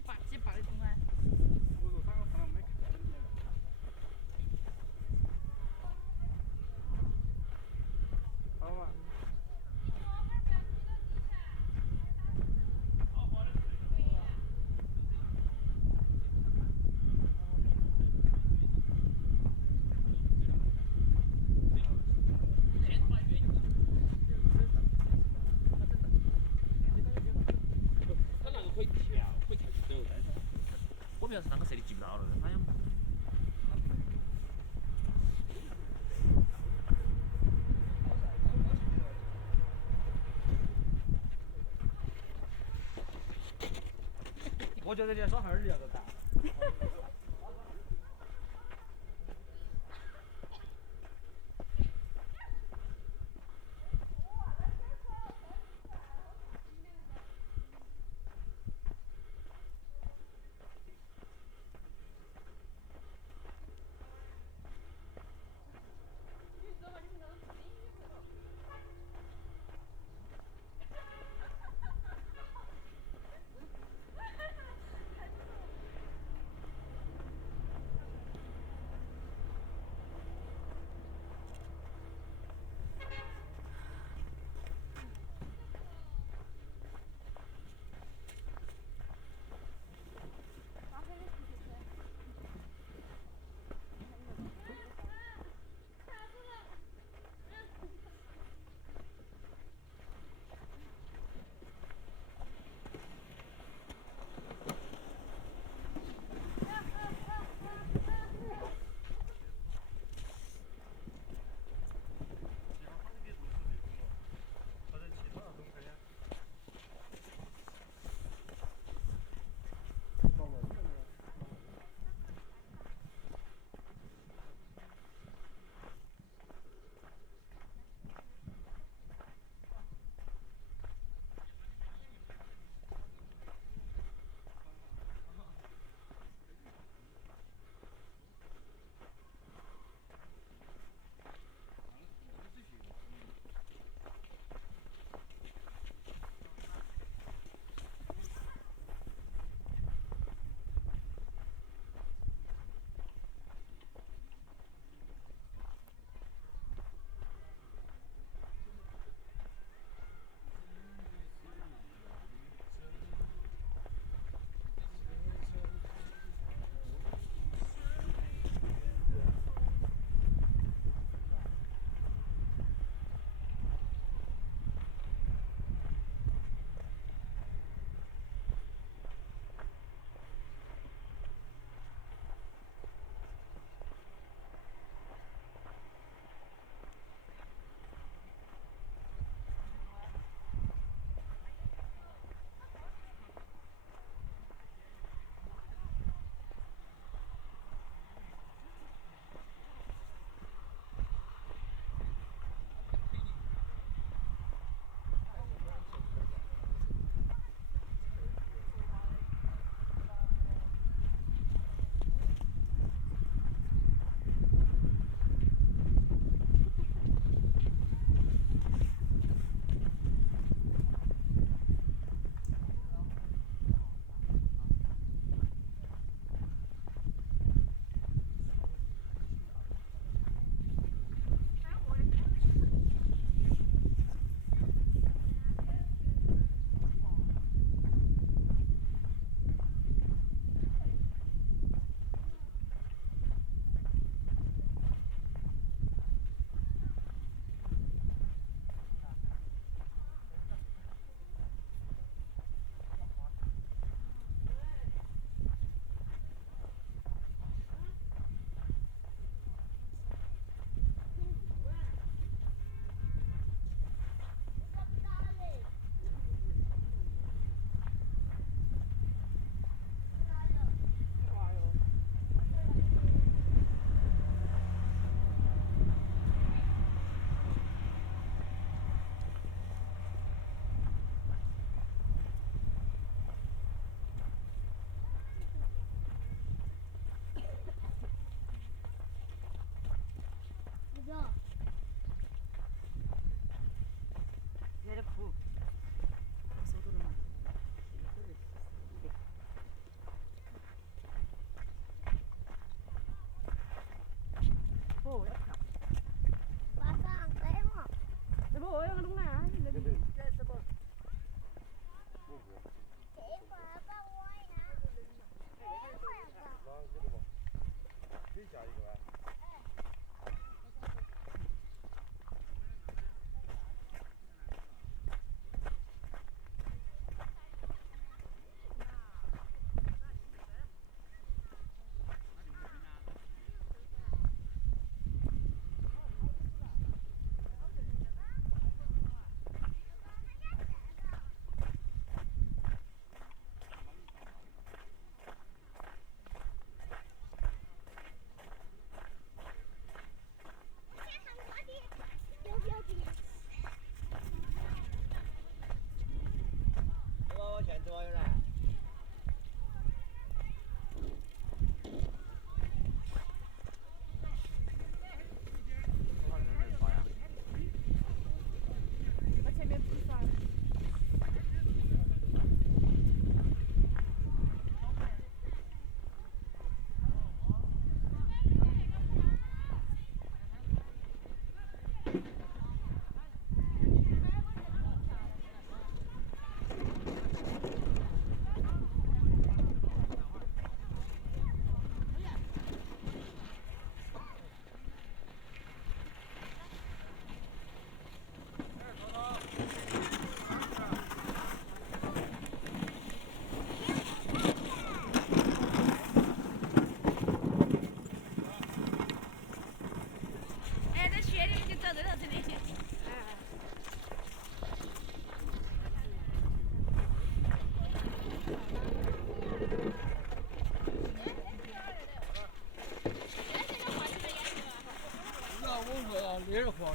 几把的钟啊？我说3个可能没看见。好嘛。它那个可以跳，可以跳起走，但是我不晓得是啷个设的，记不到了，好像。我觉得连耍哈儿要都大。可以加一个吧？我先走有人。把前面补上。哎，这雪里就走这条这里去。那我说呀，这话。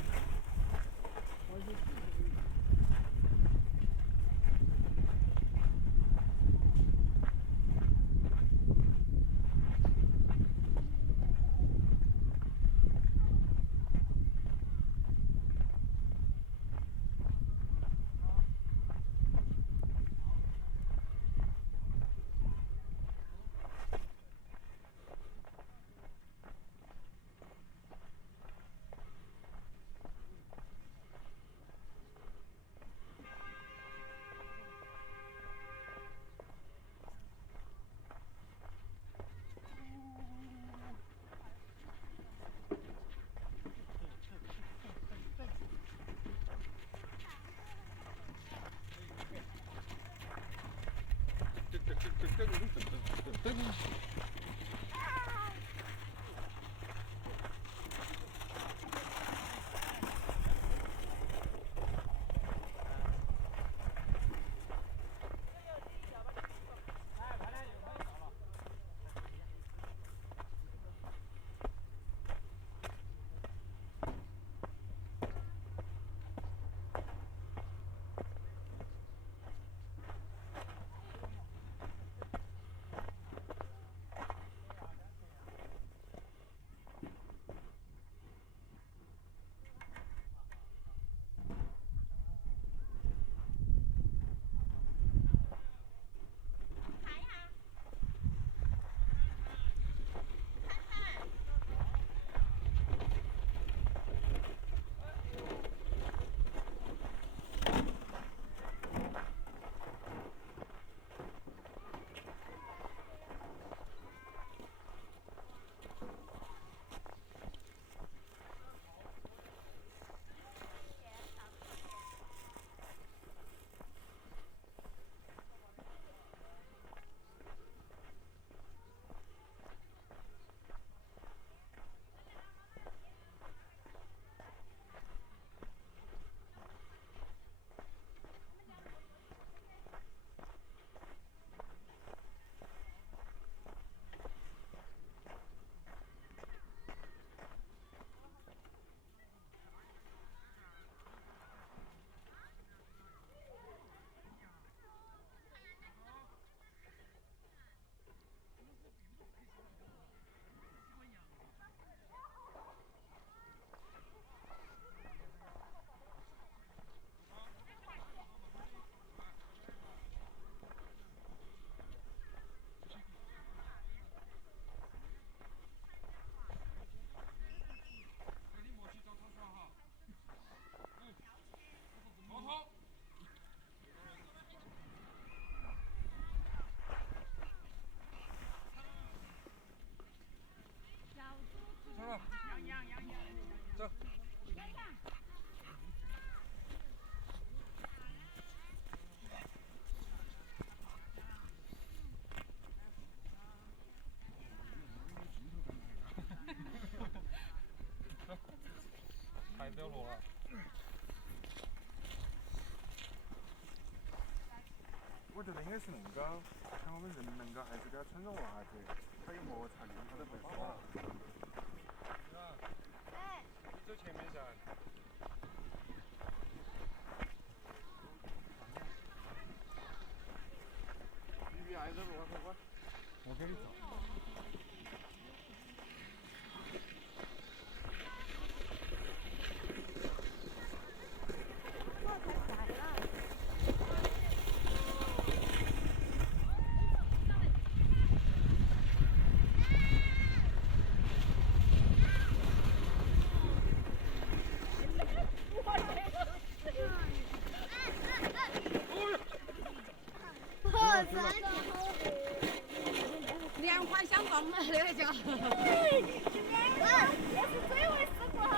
觉得应该是那个，看我们人那个还是给他穿着袜子，他有摩擦力，他都不说。哎，你走前面噻。你挨着路，我给你照。连环相撞了，那个叫。我是最会死过哈。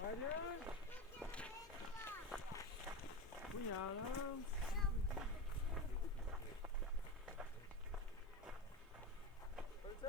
快点！不要了。快走！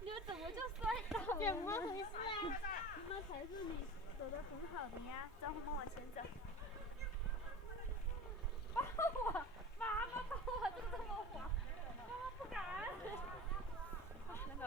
你怎么就摔倒了？怎么回事啊？那才是你走得很好的呀，招呼帮我牵着。帮我，妈妈帮我，就这么滑，妈妈不敢。那个。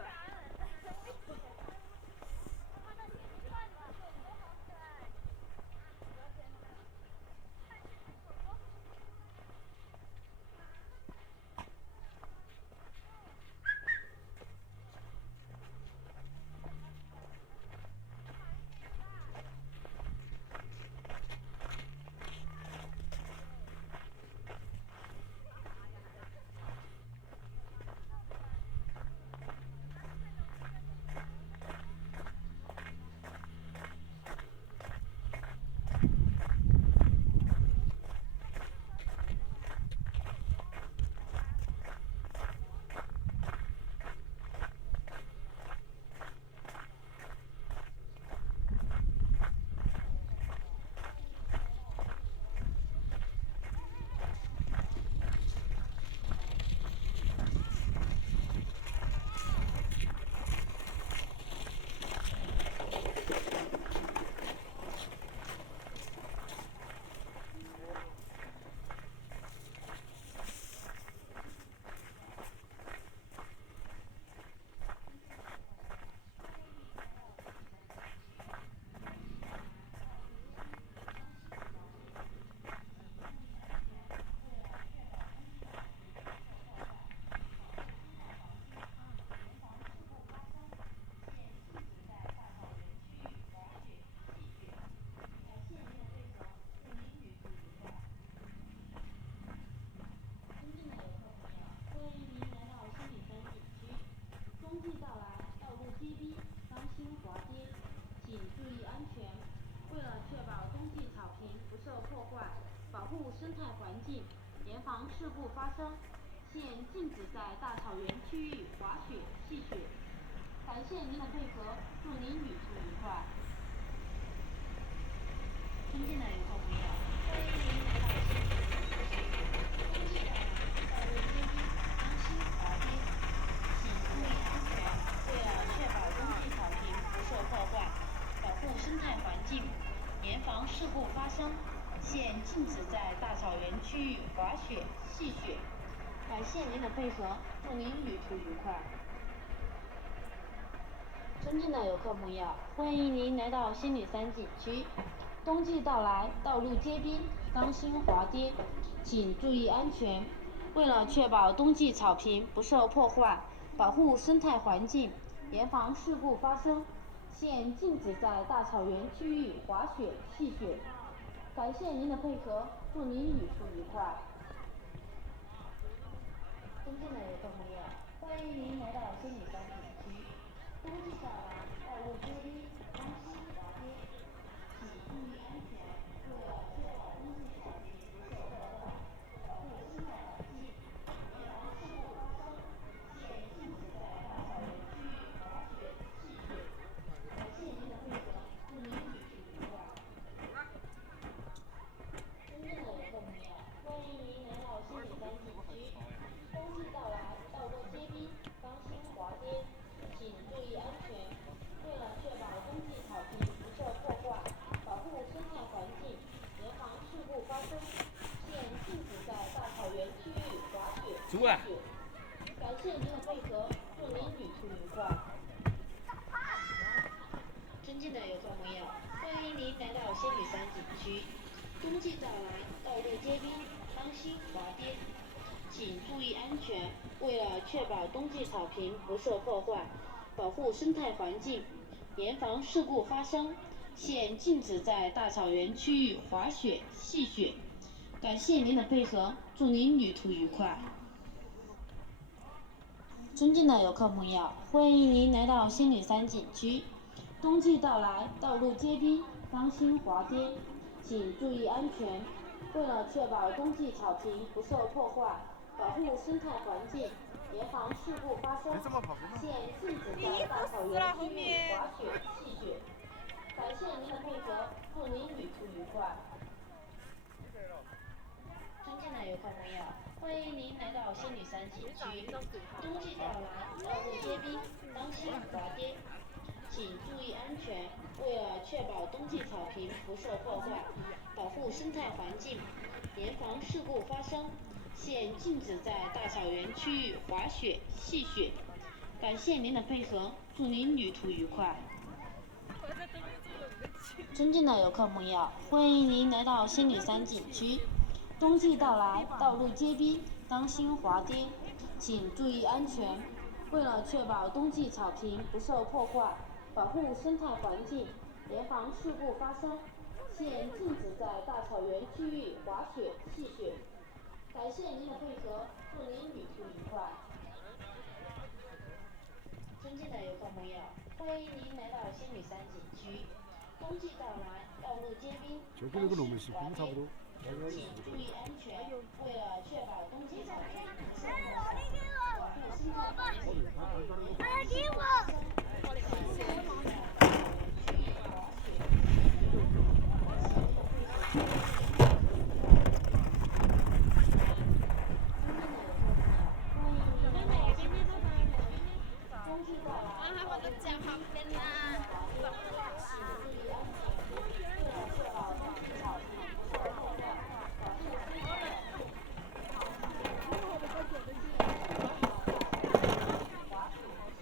生态环境，严防事故发生。现禁止在大草原区域滑雪、戏雪。感谢您的配合，祝您旅途愉快。尊敬的游客朋友，欢迎您来到西湖。恭喜道路接机，当心滑跌，请注意安全。事故发生，现禁止在大草原区域滑雪、戏雪。感谢您的配合，祝您旅途愉快。尊敬的游客朋友，欢迎您来到仙女山景区。冬季到来，道路结冰，当心滑跌，请注意安全。为了确保冬季草坪不受破坏，保护生态环境，严防事故发生，现禁止在大草原区域滑雪、戏雪。感谢您的配合，祝您旅途愉快。尊敬的游客朋友，欢迎您来到仙女山景区。冬季到来，道路结冰，当心滑跌，请注意安全。为了确保冬季草坪不受破坏，保护生态环境，严防事故发生，现禁止在大草原区域滑雪、戏雪。感谢您的配合，祝您旅途愉快。尊敬的游客朋友，欢迎您来到仙女山景区。冬季到来，道路结冰，当心滑跌，请注意安全。为了确保冬季草坪不受破坏，保护生态环境，严防事故发生，现禁止在大草原区域滑雪、戏雪。感谢您的配合，祝您旅途愉快。尊敬的游客朋友，欢迎您来到仙女山景区。冬季到来，道路结冰，当心滑跌，请注意安全。为了确保冬季草坪不受破坏，保护生态环境，严防事故发生，现禁止在大草原区域滑雪、戏雪。感谢您的配合，祝您旅途愉快。尊敬的游客朋友，欢迎您来到仙女山景区。冬季到来，道路结冰，当心滑跌，请注意安全。为了确保冬季草坪不受破坏，保护生态环境，严防事故发生，现禁止在大草原区域滑雪、戏雪。感谢您的配合，祝您旅途愉快。尊敬的游客朋友，欢迎您来到仙女山景区。冬季到来，道路结冰，当心滑跌，请注意安全。为了确保冬季草坪不受破坏，保护生态环境，严防事故发生，现禁止在大草原区域滑雪、戏雪。感谢您的配合，祝您旅途愉快。尊敬的游客朋友，欢迎您来到仙女山景区。冬季到来，道路结冰，当心滑跌，请注意安全。为了确保冬季草坪不受破坏，保护生态环境，严防事故发生，现禁止在大草原区域滑雪、戏雪。感谢您的配合，祝您旅途愉快。尊敬的游客朋友，欢迎您来到仙女山景区。冬季到来，道路结冰，当心滑跌，请注意安全。为了确保冬季草坪不受破坏，保护生态环境，严防事故发生，现禁止在大草原区域滑雪、戏雪。感谢您的配合，祝您旅途冬季到来，道路结冰，当心滑跌，请注意安全。为了确保冬季草坪不受破坏，保护生态环境，滑雪、戏雪。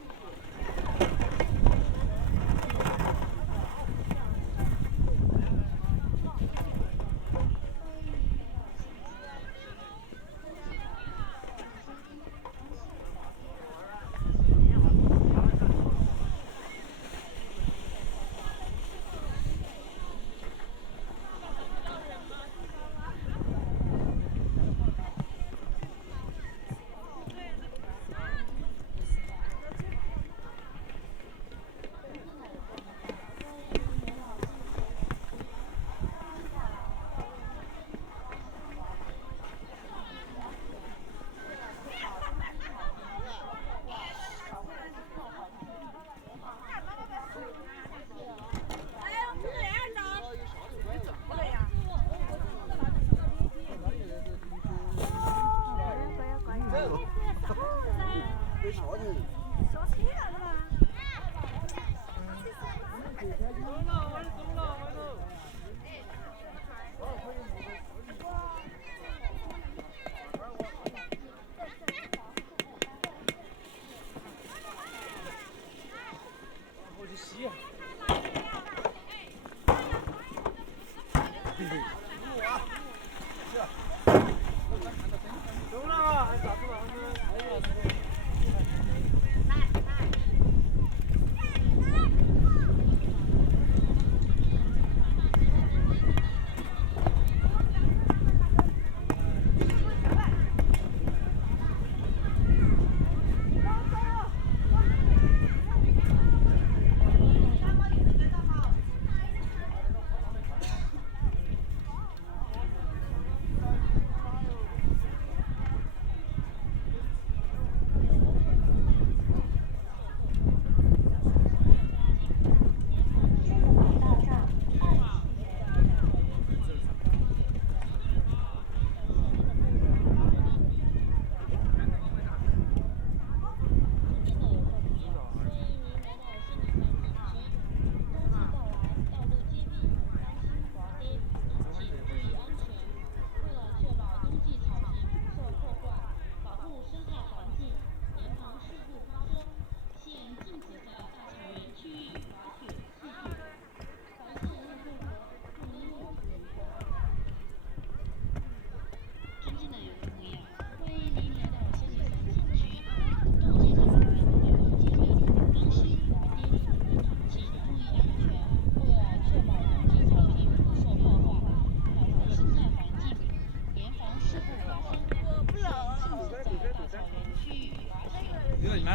你们。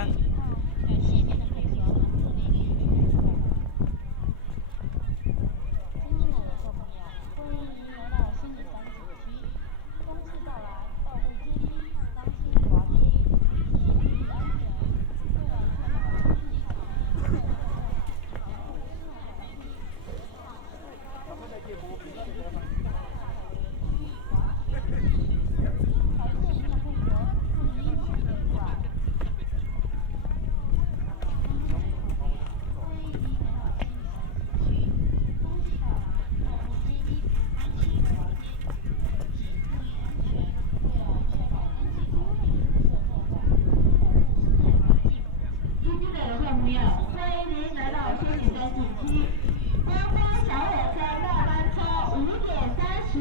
感谢您的配合，祝您旅途愉快。尊敬的游客朋友，欢迎您来到仙子山景区。冬季到来，道路艰辛，当心滑跌，请注意安全。为了确保经济场面安全，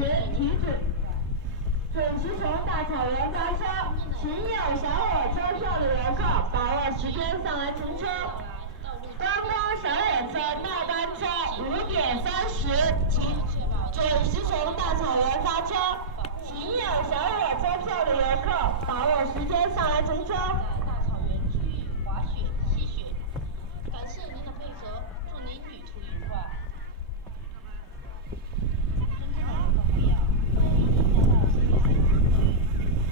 准时从大草原发车，持有小火车票的游客把握时间上来乘车。观光小火车末班车5点30，请准时从大草原发车。持有小火车票的游客把握时间上来乘车。大草原区域滑雪、戏雪，感谢您的配合，祝您旅途愉快。尊敬的游客朋友，欢迎您来到仙子山景区。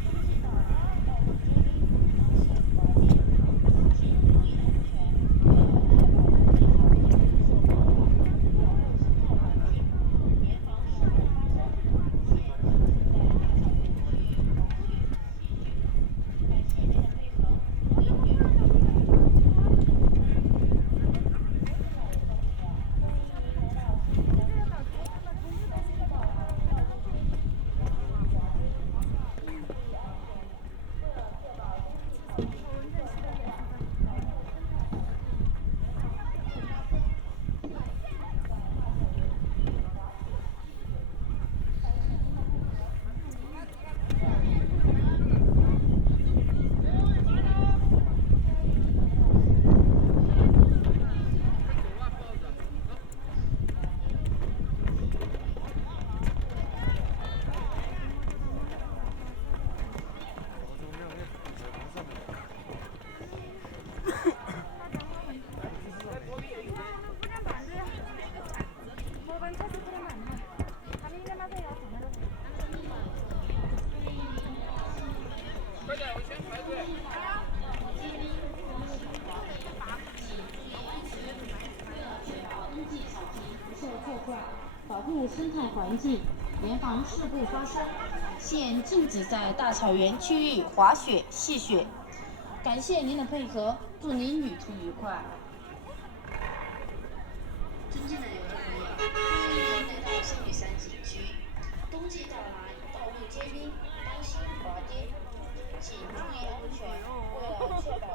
冬季到来，道路艰辛，当心滑跌，请注意安全，为了确保经济场面不受破坏，保护生态环境，严防事故发生，请禁止在大草原区域滑雪、戏雪。感谢您的配合，祝您旅途愉快。保护生态环境，严防事故发生。现禁止在大草原区域滑雪、戏雪。感谢您的配合，祝您旅途愉快。尊敬的游客朋友，欢迎您来到仙女山景区。冬季到来，道路艰辛，当心滑跌，请注意安全。为了确保